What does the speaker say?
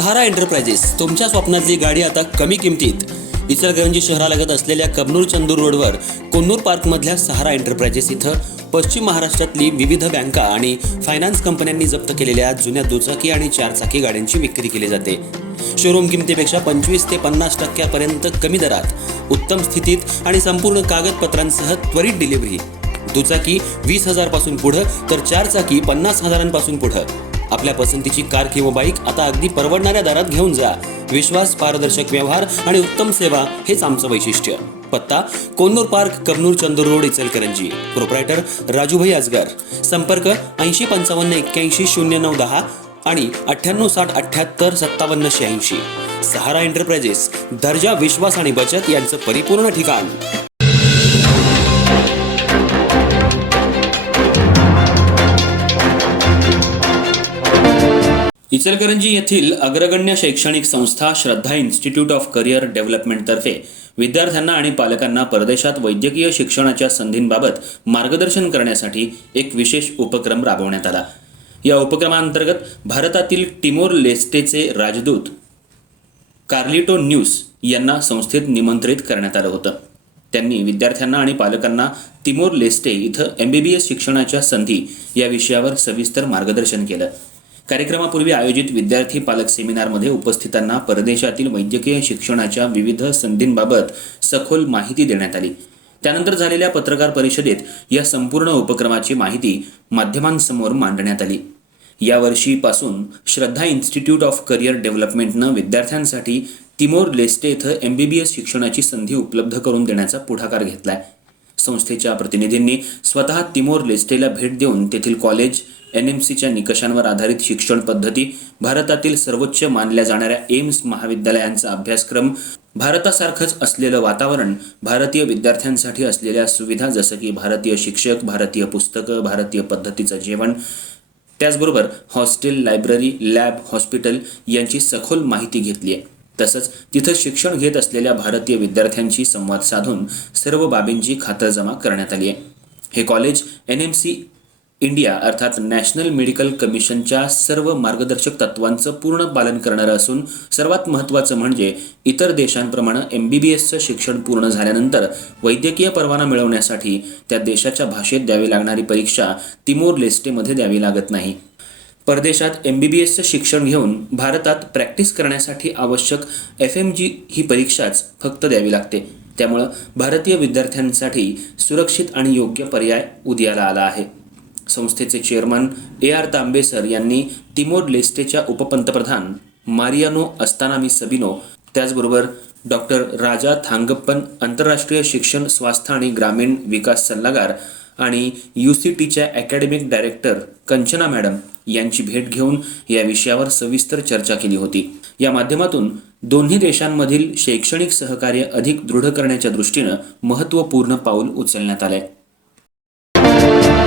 सहारा enterprises तुमच्या स्वप्नातली गाडी आता कमी किमतीत. इचलकरंजी शहरालगत असलेल्या कबनूर चंदूर रोडवर कोन्नूर पार्कमधल्या सहारा एंटरप्राइजेस इथं पश्चिम महाराष्ट्रातली विविध बँका आणि फायनान्स कंपन्यांनी जप्त केलेल्या जुन्या दुचाकी आणि चारचाकी गाड्यांची विक्री केली जाते. शोरूम किमतीपेक्षा 25 ते 50% कमी दरात, उत्तम स्थितीत आणि संपूर्ण कागदपत्रांसह त्वरित डिलिव्हरी. दुचाकी 20,000 पासून पुढे तर चारचाकी 50,000 पुढे. आपल्या पसंतीची कार किंवा बाईक आता अगदी परवडणाऱ्या दरात घेऊन जा. विश्वास, पारदर्शक व्यवहार आणि उत्तम सेवा हेच आमचं वैशिष्ट्य. पत्ता Konnur park, Kabnur Chandur road, Ichalkaranji. Proprietor Rajubhai Ajgar. संपर्क 8055810910 आणि 9860785786. सहारा एंटरप्राइजेस, दर्जा, विश्वास आणि बचत यांचं परिपूर्ण ठिकाण. इचलकरंजी येथील अग्रगण्य शैक्षणिक संस्था श्रद्धा इन्स्टिट्यूट ऑफ करिअर डेव्हलपमेंट तर्फे विद्यार्थ्यांना आणि पालकांना परदेशात वैद्यकीय शिक्षणाच्या संधींबाबत मार्गदर्शन करण्यासाठी एक विशेष उपक्रम राबवण्यात आला. या उपक्रमांतर्गत भारतातील टिमोर लेस्टेचे राजदूत कार्लिटो न्यूस यांना संस्थेत निमंत्रित करण्यात आलं होतं. त्यांनी विद्यार्थ्यांना आणि पालकांना तिमोर लेस्टे इथं MBBS शिक्षणाच्या संधी या विषयावर सविस्तर मार्गदर्शन केलं. कार्यक्रमापूर्वी आयोजित विद्यार्थी पालक सेमिनारमध्ये उपस्थितांना परदेशातील वैद्यकीय शिक्षणाच्या विविध संधींबाबत सखोल माहिती देण्यात आली. त्यानंतर झालेल्या पत्रकार परिषदेत या संपूर्ण उपक्रमाची माहिती माध्यमांसमोर मांडण्यात आली. यावर्षीपासून श्रद्धा इन्स्टिट्यूट ऑफ करिअर डेव्हलपमेंटनं विद्यार्थ्यांसाठी तिमोर लेस्टे इथं MBBS शिक्षणाची संधी उपलब्ध करून देण्याचा पुढाकार घेतलाय. संस्थेच्या प्रतिनिधींनी स्वतः तिमोर लेस्टेला भेट देऊन तेथील कॉलेज, NMCच्या निकषांवर आधारित शिक्षण पद्धती, भारतातील सर्वोच्च मानल्या जाणाऱ्या एम्स महाविद्यालयांचा अभ्यासक्रम, भारतासारखंच असलेलं वातावरण, भारतीय विद्यार्थ्यांसाठी असलेल्या सुविधा जसं की भारतीय शिक्षक, भारतीय पुस्तकं, भारतीय पद्धतीचं जेवण, त्याचबरोबर हॉस्टेल, लायब्ररी, लॅब, हॉस्पिटल यांची सखोल माहिती घेतली आहे. तसंच तिथं शिक्षण घेत असलेल्या भारतीय विद्यार्थ्यांशी संवाद साधून सर्व बाबींची खातरजमा करण्यात आली आहे. हे कॉलेज NMC इंडिया अर्थात नॅशनल मेडिकल कमिशनच्या सर्व मार्गदर्शक तत्वांचं पूर्ण पालन करणारं असून सर्वात महत्त्वाचं म्हणजे इतर देशांप्रमाणे MBBSचं शिक्षण पूर्ण झाल्यानंतर वैद्यकीय परवाना मिळवण्यासाठी त्या देशाच्या भाषेत द्यावी लागणारी परीक्षा तिमोर लेस्टेमध्ये द्यावी लागत नाही. परदेशात MBBSचं शिक्षण घेऊन भारतात प्रॅक्टिस करण्यासाठी आवश्यक FMG ही परीक्षाच फक्त द्यावी लागते. त्यामुळं भारतीय विद्यार्थ्यांसाठी सुरक्षित आणि योग्य पर्याय उदयाला आला आहे. संस्थेचे चेअरमन AR तांबे सर यांनी तिमोर लेस्टेच्या उपपंतप्रधान मारियानो अस्तानामी सबिनो, त्याचबरोबर डॉक्टर राजा थांगप्पन, आंतरराष्ट्रीय शिक्षण, स्वास्थ्य आणि ग्रामीण विकास सल्लागार आणि UCTच्या अकॅडमिक डायरेक्टर कंचना मॅडम यांची भेट घेऊन या विषयावर सविस्तर चर्चा केली होती. या माध्यमातून दोन्ही देशांमधील शैक्षणिक सहकार्य अधिक दृढ करण्याच्या दृष्टीनं महत्त्वपूर्ण पाऊल उचलण्यात आलंय.